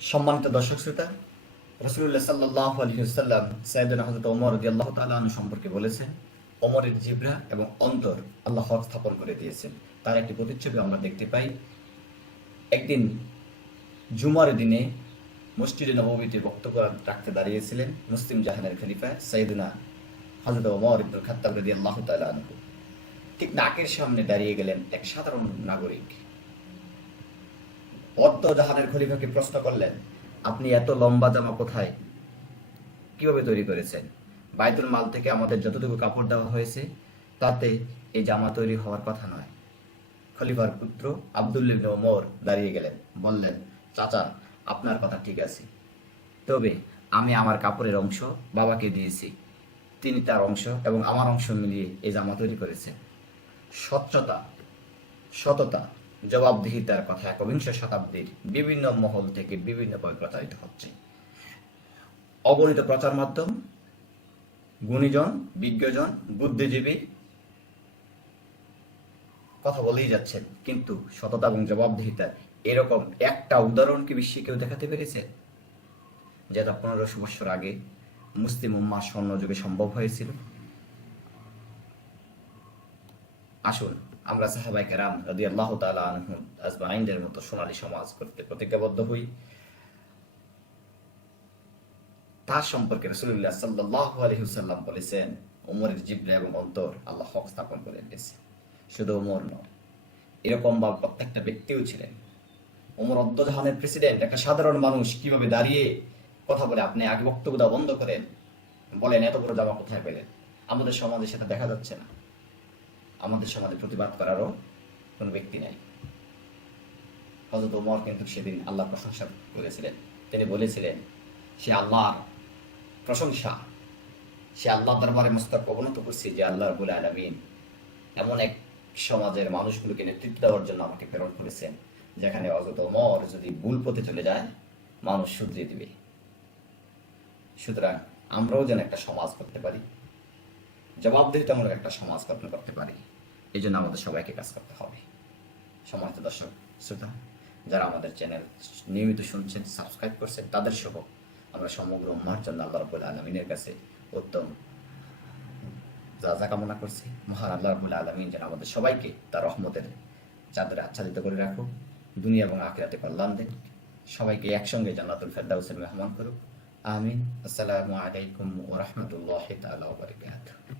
সম্মানিত দর্শক শ্রোতা, রাসূলুল্লাহ সাল্লাল্লাহু আলাইহি ওয়াসাল্লাম সাইয়েদনা হযরত ওমর রাদিয়াল্লাহু তাআলা আনহু সম্পর্কে বলেছেন, ওমরের জিহ্বা এবং অন্তর আল্লাহ হক স্থাপন করে দিয়েছেন। তার একটি প্রতিচ্ছবি আমরা দেখতে পাই। একদিন জুমার দিনে মসজিদে নববীতে বক্তব্য রাখতে দাঁড়িয়েছিলেন মুসলিম জাহানের খলিফা সাইয়েদনা হযরত ওমর ইবনুল খাত্তাব রাদিয়াল্লাহু তাআলা আনহু। ঠিক নাকের সামনে দাঁড়িয়ে গেলেন এক সাধারণ নাগরিক। অর্ধ জাহানের খলিফাকে প্রশ্ন করলেন, আপনি এত লম্বা জামা কোথায় কিভাবে তৈরি করেছেন? বাইতুল মাল থেকে আমাদের যতটুকু কাপড় দেওয়া হয়েছে তাতে এই জামা তৈরি হওয়ার কথা নয়। খলিফার পুত্র আব্দুল্লাহ ইবনে ওমর দাঁড়িয়ে গেলেন, বললেন, চাচা, আপনার কথা ঠিক আছে, তবে আমি আমার কাপড়ের অংশ বাবাকে দিয়েছি, তিনি তার অংশ এবং আমার অংশ মিলিয়ে এই জামা তৈরি করেছেন। স্বচ্ছতা, সততা, জবাবদিহিতার কথা একবিংশ শতাব্দীর বিভিন্ন মহল থেকে বিভিন্নভাবে প্রচারিত হচ্ছে। অগণিত প্রচার মাধ্যম, গুণীজন, বিজ্ঞজন, বুদ্ধিজীবী কথা বলেই যাচ্ছেন, কিন্তু সততা এবং জবাবদিহিতার এরকম একটা উদাহরণ কি বিশ্বে কেউ দেখাতে পেরেছে? যেটা 1500 বছর আগে মুসলিম উম্মাহ স্বর্ণযুগে সম্ভব হয়েছিল। আসুন আমরা সাহাবায়ে কেরাম রাদিয়াল্লাহু তাআলা আনহুম আজমাইনদের মতো সোনালী সমাজ করতে প্রতিজ্ঞাবদ্ধ হই। তার সম্পর্কে রাসূলুল্লাহ সাল্লাল্লাহু আলাইহি ওয়াসাল্লাম বলেছেন, ওমরের জিহ্বা এবং অন্তর আল্লাহ হক স্থাপন করে দিয়েছেন। শুধু ওমর নয়, এরকম বা প্রত্যেকটা ব্যক্তিও ছিলেন। ওমর অদ্দজাহানের প্রেসিডেন্ট, একটা সাধারণ মানুষ কিভাবে দাঁড়িয়ে কথা বলে, আপনি আগে বক্তব্য দেওয়া বন্ধ করেন, বলেন এত বড় জামা কোথায় পেলেন? আমাদের সমাজে সেটা দেখা যাচ্ছে না। আমাদের সমাজে প্রতিবাদ করারও কোনো ব্যক্তি নাই। হযরত ওমর কিন্তু সেদিন আল্লাহর প্রশংসা করেছিলেন। তিনি বলেছিলেন, সে আল্লাহর প্রশংসা, সে আল্লাহ দরবারে মস্তক অবনত করছে যে আল্লাহ রাব্বুল আলামিন এমন এক সমাজের মানুষগুলোকে নেতৃত্ব দেওয়ার জন্য আমাকে প্রেরণ করেছেন, যেখানে হযরত ওমর যদি ভুল পথে চলে যায় মানুষ শুধরিয়ে দিবে। সুতরাং আমরাও যেন একটা সমাজ করতে পারি, জবাবদিহিতামূলক একটা সমাজ গঠন করতে পারি, এই জন্য আমাদের সবাইকে কাজ করতে হবে। সম্মানিত দর্শক শ্রোতা, যারা আমাদের চ্যানেল নিয়মিত শুনছেন, সাবস্ক্রাইব করছেন, তাদের সহ আমরা সমগ্র উম্মাহর জন্য আল্লাহ রাব্বুল আলামিনের কাছে উত্তম যা কামনা করছি। মহান আল্লাহ রাব্বুল আলামিন যেন আমাদের সবাইকে তার রহমতের চাদরে আচ্ছাদিত করে রাখুক, দুনিয়া এবং আখিরাতে কল্যাণ দেন, সবাইকে একসঙ্গে জান্নাতুল ফেরদাউসের মেহমান করুক। আমিন। আসসালামু আলাইকুম ওয়া রাহমাতুল্লাহি তাআলা ওয়া বারাকাতুহু।